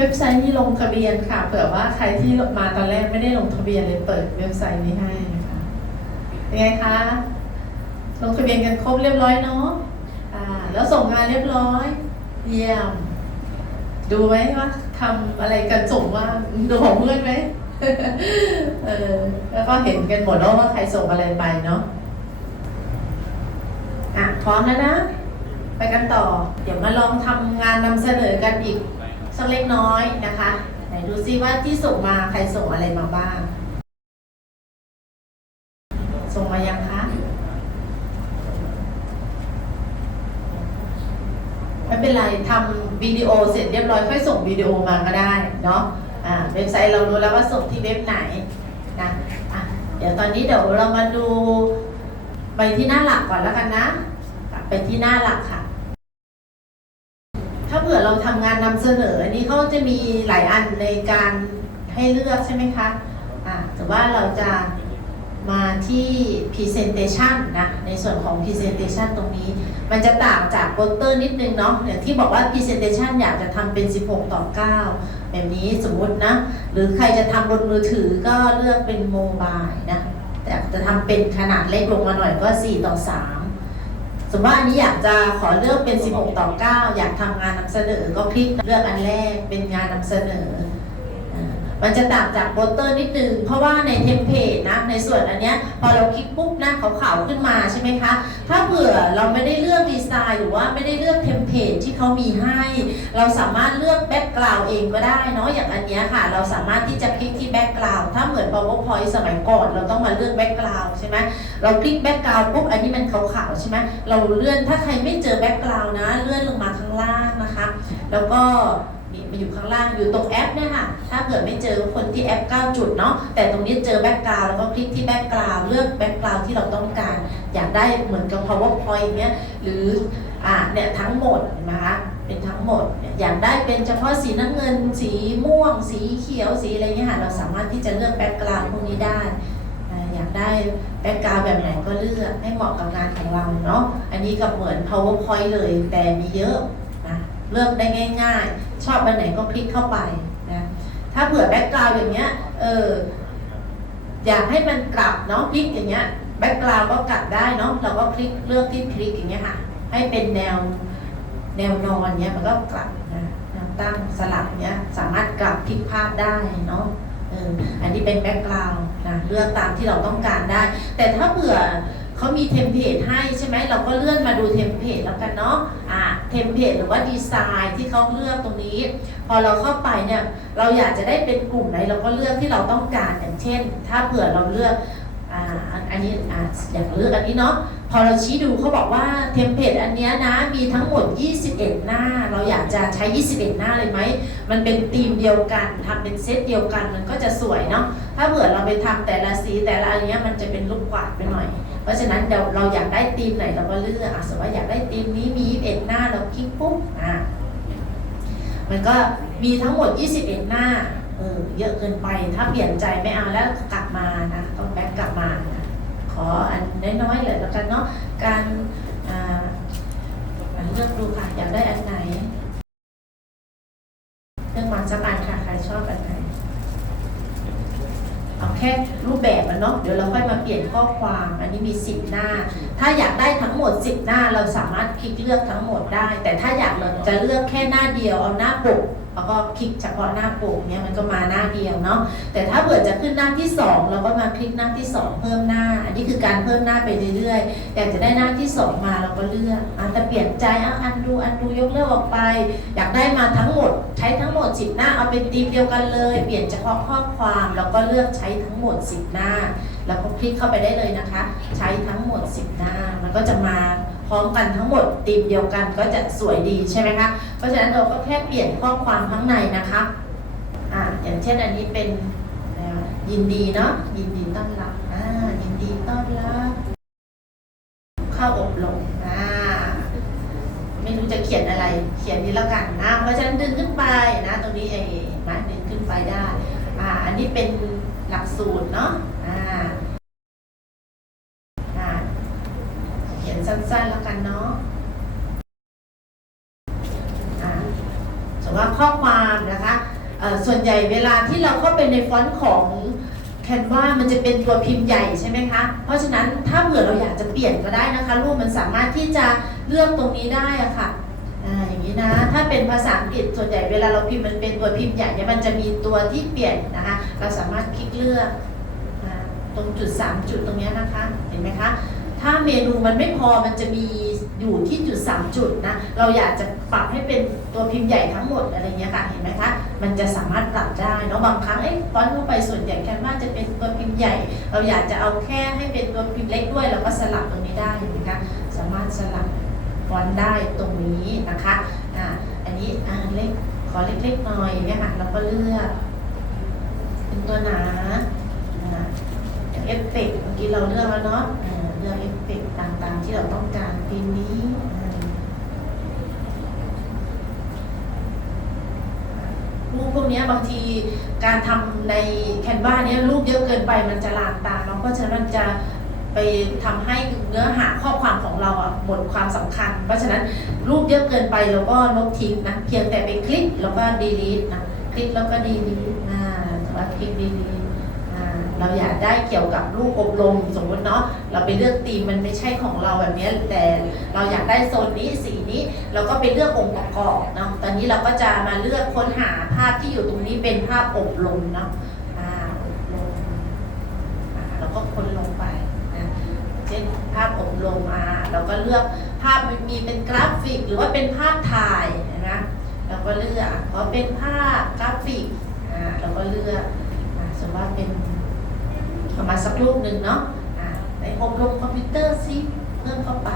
เว็บไซต์นี้ลงทะเบียนค่ะ เผื่อว่าใครที่มาตอนแรกไม่ได้ลงทะเบียนเลยเปิดเว็บไซต์นี้ให้นะคะเป็นไงคะลงทะเบียนกันครบเรียบร้อยเนาะอ่าแล้วส่งงานเรียบร้อย เยี่ยม ดูไหมว่าทำอะไรกันส่งว่าดูของเพื่อนไหมเออแล้วก็เห็นกันหมดแล้วว่าใครส่งอะไรไปเนาะอะพร้อมแล้วนะ ไปกันต่อ เดี๋ยวมาลองทำงานนำเสนอกันอีก สักเล็กน้อยนะคะ ไหนดูซิว่าที่ส่งมาใครส่งอะไรมาบ้าง ส่งมายังคะ ไม่เป็นไรทำวิดีโอเสร็จเรียบร้อยค่อยส่งวิดีโอมาก็ได้เนาะอ่าเว็บไซต์เรารู้แล้วว่าส่งที่เว็บไหนนะะเดี๋ยวตอนนี้เดี๋ยวเรามาดูไปที่หน้าหลักก่อนแล้วกันนะ ไปที่หน้าหลักค่ะ ถ้าเผื่อเราทำงานนำเสนออันนี้เขาจะมีหลายอันในการให้เลือกใช่ไหมคะอ่าแต่ว่าเราจะมาที่ Presentation นะ ในส่วนของ Presentation ตรงนี้ มันจะต่างจากโปสเตอร์นิดนึงเนาะอย่างที่บอกว่า Presentation อยากจะทำเป็น 16 ต่อ 9 แบบนี้สมมตินะ หรือใครจะทำบนมือถือก็เลือกเป็นโมบายนะ แต่จะทำเป็นขนาดเล็กลงมาหน่อยก็ 4 ต่อ 3 สมมติว่าอันนี้อยากจะขอเลือกเป็น 16 ต่อ 9 อยากทำงานนำเสนอก็คลิกเลือกอันแรกเป็นงานนำเสนอ มันจะต่างจากโปสเตอร์นิดนึง เพราะว่าในเทมเพลตนะในส่วนอันเนี้ยพอเราคลิกปุ๊บนะขาวๆขึ้นมาใช่ไหมคะ ถ้าเผื่อเราไม่ได้เลือกดีไซน์ หรือว่าไม่ได้เลือกเทมเพลตที่เขามีให้ เราสามารถเลือกแบ็กกราวเองก็ได้เนาะอย่างอันเนี้ยค่ะ เราสามารถที่จะคลิกที่แบ็กกราวถ้าเหมือน powerpoint สมัยก่อน เราต้องมาเลือกแบ็กกราวใช่ไหมเราคลิกแบ็กกราวปุ๊บอันนี้มันขาวๆใช่ไหมเราเลื่อนถ้าใครไม่เจอแบ็กกราวนะ เลื่อนลงมาข้างล่างนะคะ แล้วก็ มาอยู่ข้างล่างอยู่ตรงแอปเนี่ยค่ะ ถ้าเกิดไม่เจอคนที่แอป 9 จุดเนาะ แต่ตรงนี้เจอแบ็กกราวแล้วก็คลิกที่แบ็กกราวเลือกแบ็กกราวที่เราต้องการ อยากได้เหมือนกับ powerpoint เนี้ย หรืออ่าเนี่ยทั้งหมดนไหมคะเป็นทั้งหมด อยากได้เป็นเฉพาะสีน้ำเงิน สีม่วง สีเขียว สีอะไรเงี้ยค่ะ เราสามารถที่จะเลือกแบ็กกราวพวกนี้ได้อยากได้แบ็กกราวแบบไหนก็เลือกให้เหมาะกับงานของเราเนาะ อันนี้ก็เหมือน powerpoint เลยแต่มีเยอะ เลือกได้ง่าย ๆ ชอบอันไหนก็คลิกเข้าไปนะถ้าเผื่อแบ็กกราวอย่างเงี้ยเอออยากให้มันกลับเนาะคลิกอย่างเงี้ยแบ็กกราวก็กลับได้เนาะเราก็คลิกเลือกที่คลิกอย่างเงี้ยค่ะ ให้เป็นแนวแนวนอนเนี้ยมันก็กลับนะแนวตั้งสลับเนี้ยสามารถกลับพลิกภาพได้เนาะเอออันนี้เป็นแบ็กกราวนะเลือกตามที่เราต้องการได้ แต่ถ้าเผื่อ เขามีเทมเพลตให้ใช่ไหมเราก็เลื่อนมาดูเทมเพลตแล้วกันเนาะอ่าเทมเพลตหรือว่าดีไซน์ที่เขาเลือกตรงนี้ พอเราเข้าไปเนี่ยเราอยากจะได้เป็นกลุ่มไหนเราก็เลือกที่เราต้องการอย่างเช่น ถ้าเผื่อเราเลือกอ่าอันนี้อ่าอยากเลือกอันนี้เนาะพอเราชี้ดูเขาบอกว่าเทมเพลตอันนี้นะมีทั้งหมด 21 หน้า เราอยากจะใช้ 21 หน้าเลยไหม มันเป็นธีมเดียวกันทำเป็นเซตเดียวกันมันก็จะสวยเนาะถ้าเผื่อเราไปทำแต่ละสีแต่ละอันเนี้ยมันจะเป็นลูกกวาดไปหน่อย เพราะฉะนั้นเราเราอยากได้ธีมไหนเราก็เลือกอะสมมติว่าอยากได้ธีมนี้มี 21 หน้าเราคลิกปุ๊บอะมันก็มีทั้งหมด 21 หน้าเออเยอะเกินไปถ้าเปลี่ยนใจไม่เอาแล้วกลับมานะต้องแบ็กกลับมานะขออันน้อยๆเลยแล้วกันเนาะการเลือกดูค่ะอยากได้อันไหนเรื่องมาสักอันค่ะใครชอบอันไหน เอาแค่รูปแบบมันเนาะเดี๋ยวเราค่อยมาเปลี่ยนข้อความอันนี้มี 10 หน้า ถ้าอยากได้ทั้งหมด 10 หน้าเราสามารถคลิกเลือกทั้งหมดได้ แต่ถ้าอยากเราจะเลือกแค่หน้าเดียวเอาหน้าปก แล้วก็คลิกเฉพาะหน้าปกเนี้ยมันก็มาหน้าเดียวเนาะแต่ถ้าเผื่อจะขึ้นหน้าที่ 2 เราก็มาคลิกหน้าที่ 2 เพิ่มหน้า อันนี้คือการเพิ่มหน้าไปเรื่อยๆอยากจะได้หน้าที่ 2 มาเราก็เลือกอาจจะเปลี่ยนใจเอาอันดูอันดูยกเลิกออกไป อยากได้มาทั้งหมด ใช้ทั้งหมด10หน้าเอาเป็นธีมเดียวกันเลย เปลี่ยนเฉพาะข้อความแล้วก็เลือกใช้ทั้งหมด10หน้าแล้วก็คลิกเข้าไปได้เลยนะคะ ใช้ทั้งหมด10หน้ามันก็จะมา พร้อมกันทั้งหมดธีมเดียวกันก็จะสวยดีใช่ไหมคะ เพราะฉะนั้นเราก็แค่เปลี่ยนข้อความข้างในนะคะอ่าอย่างเช่นอันนี้เป็นยินดีเนาะยินดีต้อนรับอ่ายินดีต้อนรับเข้าอบรมอ่าไม่รู้จะเขียนอะไร เขียนนี้แล้วกันนะเพราะฉะนั้นดึงขึ้นไปนะตรงนี้เองนะดึงขึ้นไปได้อ่าอันนี้เป็นหลักสูตรเนาะอ่า อ่า เขียน สั้นๆแล้วกันเนาะอ่าสมมติว่าข้อความนะคะส่วนใหญ่เวลาที่เราเข้าไปในฟอนต์ของแคนวามันจะเป็นตัวพิมพ์ใหญ่ใช่ไหมคะ เพราะฉะนั้นถ้าเผื่อเราอยากจะเปลี่ยนก็ได้นะคะ รูปมันสามารถที่จะเลือกตรงนี้ได้อะค่ะอ่าอย่างนี้นะ ถ้าเป็นภาษาอังกฤษส่วนใหญ่เวลาเราพิมพ์มันเป็นตัวพิมพ์ใหญ่เนี่ยมันจะมีตัวที่เปลี่ยนนะคะ เราสามารถคลิกเลือกตรงจุด 3 จุดตรงเนี้ยนะคะ เห็นไหมคะ ถ้าเมนูมันไม่พอมันจะมีอยู่ที่จุด 3 จุดนะ เราอยากจะปรับให้เป็นตัวพิมพ์ใหญ่ทั้งหมดอะไรเงี้ยค่ะ เห็นไหมคะ มันจะสามารถปรับได้เนาะ บางครั้งเอ๊ะฟอนต์เข้าไปส่วนใหญ่แคนวาจะเป็นตัวพิมพ์ใหญ่ เราอยากจะเอาแค่ให้เป็นตัวพิมพ์เล็กด้วย เราก็สลับตรงนี้ได้เห็นไหมคะ สามารถสลับฟอนต์ได้ตรงนี้นะคะอ่าอันนี้อ่าเล็ก ขอเล็กๆหน่อยเนี่ยค่ะเราก็เลือกเป็นตัวหนาอ่าอย่างเอฟเฟกต์เมื่อกี้เราเลือกแล้วเนาะอ่า เลือกเอฟเฟกต์ต่างๆ ที่เราต้องการปีนี้รูปพวกนี้บางทีการทำในแคนวาเนี้ยรูปเยอะเกินไปมันจะลามตาเนาะเพราะฉะนั้นมันจะไปทำให้เนื้อหาข้อความของเราอะหมดความสำคัญ เพราะฉะนั้นรูปเยอะเกินไปเราก็ลบทิ้งนะเพียงแต่ไปคลิกแล้วก็ดีลีทนะคลิกแล้วก็ดีลีทอ่าแต่ว่าคลิกดีลีท เราอยากได้เกี่ยวกับรูปอบรมสมมติเนาะเราไปเลือกธีมมันไม่ใช่ของเราแบบนี้แต่เราอยากได้โซนนี้สีนี้เราก็ไปเลือกองค์ประกอบเนาะตอนนี้เราก็จะมาเลือกค้นหาภาพที่อยู่ตรงนี้เป็นภาพอบรมเนาะอ่าอบรมอ่าเราก็ค้นลงไปนะเช่นภาพอบรมอ่าเราก็เลือกภาพมันมีเป็นกราฟิก หรือว่าเป็นภาพถ่ายนะเราก็เลือกเพราะเป็นภาพกราฟิกอ่าเราก็เลือกอ่าสมมติว่าเป็น ประมาณสักรูปหนึ่งเนาะในอบรมคอมพิวเตอร์ซิเพิ่มเข้าไป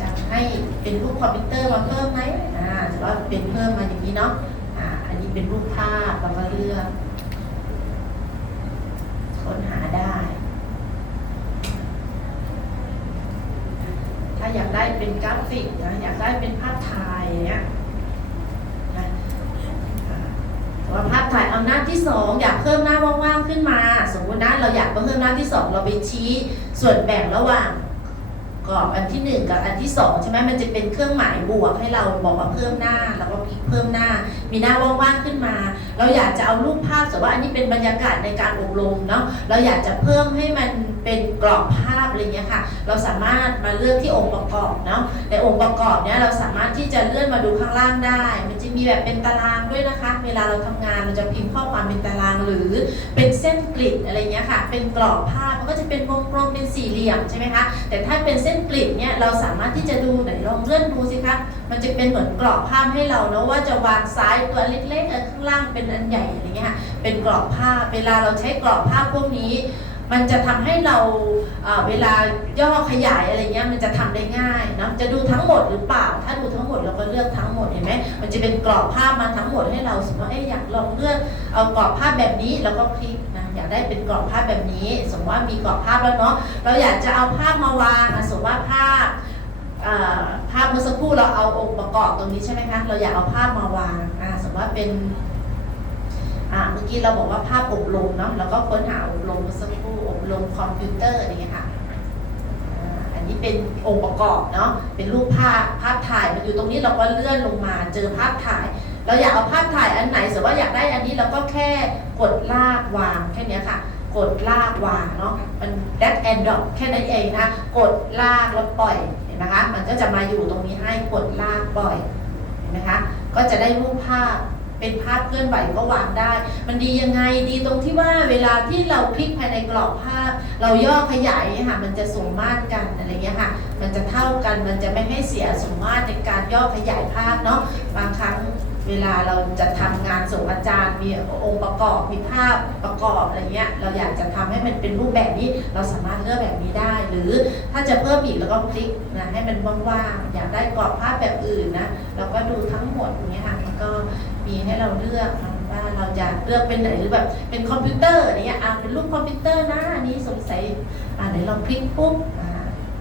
จะให้เป็นรูปคอมพิวเตอร์มาเพิ่มไหมอ่าถือว่าเป็นเพิ่มมาอย่างนี้เนาะอ่าอันนี้เป็นรูปภาพเราก็เลือกค้นหาได้ ถ้าอยากได้เป็นกราฟิกนะอยากได้เป็นภาพถ่ายอย่างเงี้ยนะ แต่ ว่าภาพถ่ายเอาหน้าที่สองอยากเพิ่มหน้าว่างๆขึ้นมา สมมตินะเราอยากเพิ่มหน้าที่สองเราไปชี้ส่วนแบ่งระหว่างกรอบอันที่หนึ่งกับอันที่สองใช่ไหมมันจะเป็นเครื่องหมายบวกให้เราบอกว่าเพิ่มหน้าแล้วก็คลิกเพิ่มหน้า มีหน้าว่างๆขึ้นมา เราอยากจะเอารูปภาพสมมติว่าอันนี้เป็นบรรยากาศในการอบรมเนาะเราอยากจะเพิ่มให้มันเป็นกรอบภาพ อะไรเงี้ยค่ะ เราสามารถมาเลือกที่องค์ประกอบเนาะในองค์ประกอบเนี่ยเราสามารถที่จะเลื่อนมาดูข้างล่างได้ มันจะมีแบบเป็นตารางด้วยนะคะ เวลาเราทำงานเราจะพิมพ์ข้อความเป็นตารางหรือเป็นเส้นกริดอะไรเงี้ยค่ะ เป็นกรอบภาพมันก็จะเป็นวงกลมเป็นสี่เหลี่ยมใช่ไหมคะ แต่ถ้าเป็นเส้นกริดเนี่ยเราสามารถที่จะดูไหนลองเลื่อนดูสิคะ มันจะเป็นเหมือนกรอบภาพให้เราเนาะว่าจะวางซ้ายตัวเล็กๆข้างล่างเป็นอันใหญ่อะไรเงี้ยค่ะ เป็นกรอบภาพ เวลาเราใช้กรอบภาพพวกนี้ มันจะทำให้เราเวลาย่อขยายอะไรเงี้ยมันจะทำได้ง่ายนะจะดูทั้งหมดหรือเปล่า ถ้าดูทั้งหมดเราก็เลือกทั้งหมดเห็นไหมมันจะเป็นกรอบภาพมาทั้งหมดให้เราสมมติว่าเอ๊ะอยากลองเลือกเอากรอบภาพแบบนี้แล้วก็คลิกนะอยากได้เป็นกรอบภาพแบบนี้ สมมติว่ามีกรอบภาพแล้วเนาะเราอยากจะเอาภาพมาวางสมมติว่าภาพภาพเมื่อสักครู่เราเอาองค์ประกอบตรงนี้ใช่ไหมคะเราอยากเอาภาพมาวางสมมติว่าเป็น เมื่อกี้เราบอกว่าภาพอบรมเนาะแล้วก็ค้นหาอบรมสักครู่อบรมคอมพิวเตอร์อะไรอย่ค่ะอันนี้เป็นองค์ประกอบเนาะเป็นรูปภาพภาพถ่ายมันอยู่ตรงนี้เราก็เลื่อนลงมาเจอภาพถ่าย เราอยากเอาภาพถ่ายอันไหนสมมติว่าอยากได้อันนี้เราก็แค่กดลากวางแค่นี้ค่ะ กดลากวางเนาะมัน drag and drop แค่นั้นเองนะกดลากแล้วปล่อยเห็นไหมคะมันก็จะมาอยู่ตรงนี้ให้กดลากปล่อยเห็นไหมคะก็จะได้รูปภาพ เป็นภาพเคลื่อนไหวก็วางได้ มันดียังไงดีตรงที่ว่าเวลาที่เราคลิกภายในกรอบภาพ เราย่อขยายนะค่ะมันจะสมมาตรกันอะไรเงี้ยค่ะ มันจะเท่ากันมันจะไม่ให้เสียสมมาตรในการย่อขยายภาพเนาะบางครั้ง เวลาเราจะทำงานส่งอาจารย์มีองค์ประกอบมีภาพประกอบอะไรเงี้ยเราอยากจะทำให้มันเป็นรูปแบบนี้เราสามารถเลือกแบบนี้ได้ หรือถ้าจะเพิ่มอีกแล้วก็คลิกนะให้มันว่างๆอยากได้กรอบภาพแบบอื่นนะเราก็ดูทั้งหมดอย่างเงี้ยค่ะมันก็มีให้เราเลือกว่าเราจะเลือกเป็นไหนหรือแบบเป็นคอมพิวเตอร์อะไรเงี้ยอะเป็นรูปคอมพิวเตอร์นะอันนี้สงสัยอ่าไหนลองคลิกปุ๊บอ่า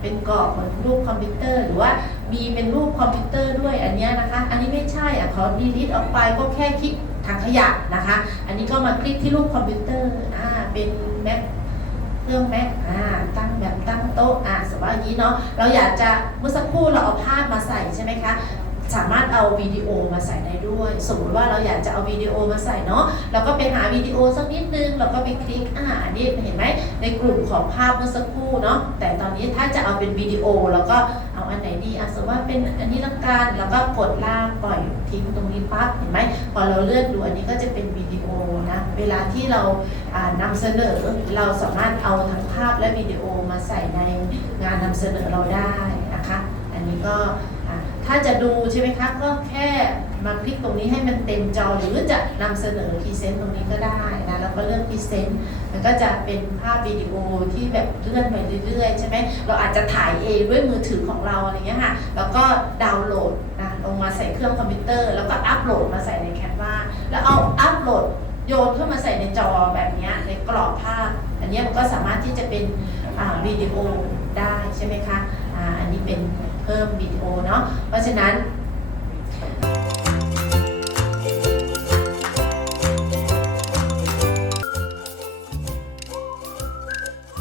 เป็นกรอบเหมือนรูปคอมพิวเตอร์หรือว่า มีเป็นรูปคอมพิวเตอร์ด้วยอันนี้นะคะ อันนี้ไม่ใช่อะขาดีลิทออกไปก็แค่คลิกถังขยะนะคะ อันนี้ก็มาคลิกที่รูปคอมพิวเตอร์อ่าเป็นแม็กเครื่องแม็กอ่าตั้งแบบตั้งโต๊ะอ่าสมมติว่าอย่างนี้เนาะเราอยากจะเมื่อสักครู่เราเอาภาพมาใส่ใช่ไหมคะ สามารถเอาวิดีโอมาใส่ได้ด้วย สมมติว่าเราอยากจะเอาวิดีโอมาใส่เนาะเราก็ไปหาวิดีโอสักนิดนึงเราก็ไปคลิกอ่าอันนี้เห็นไหมในกลุ่มของภาพเมื่อสักครู่เนาะแต่ตอนนี้ถ้าจะเอาเป็นวิดีโอเราก็เอาอันไหนดีอะสมมติว่าเป็นอันนี้ละกันแล้วก็กดลากปล่อยทิ้งตรงนี้ปั๊บเห็นไหมพอเราเลื่อนดูอันนี้ก็จะเป็นวิดีโอนะเวลาที่เราอ่านำเสนอเราสามารถเอาทั้งภาพและวิดีโอมาใส่ในงานนำเสนอเราได้นะคะ อันนี้ก็อะถ้าจะดูใช่ไหมคะก็แค่มาคลิกตรงนี้ให้มันเต็มจอหรือจะนำเสนอพรีเซนต์ตรงนี้ก็ได้นะแล้วก็เลือกพรีเซนต์มันก็จะเป็นภาพวิดีโอที่แบบเลื่อนไปเรื่อยๆใช่ไหมเราอาจจะถ่ายเองด้วยมือถือของเราอะไรเงี้ยค่ะแล้วก็ดาวน์โหลดนะลงมาใส่เครื่องคอมพิวเตอร์ แล้วก็อัปโหลดมาใส่ในแคนวาแล้วเอาอัปโหลดโยนเข้ามาใส่ในจอแบบนี้ในกรอบภาพ อันนี้มันก็สามารถที่จะเป็นวิดีโอได้ใช่ไหมคะอ่าอันนี้เป็น เพิ่มวิดีโอเนาะเพราะฉะนั้น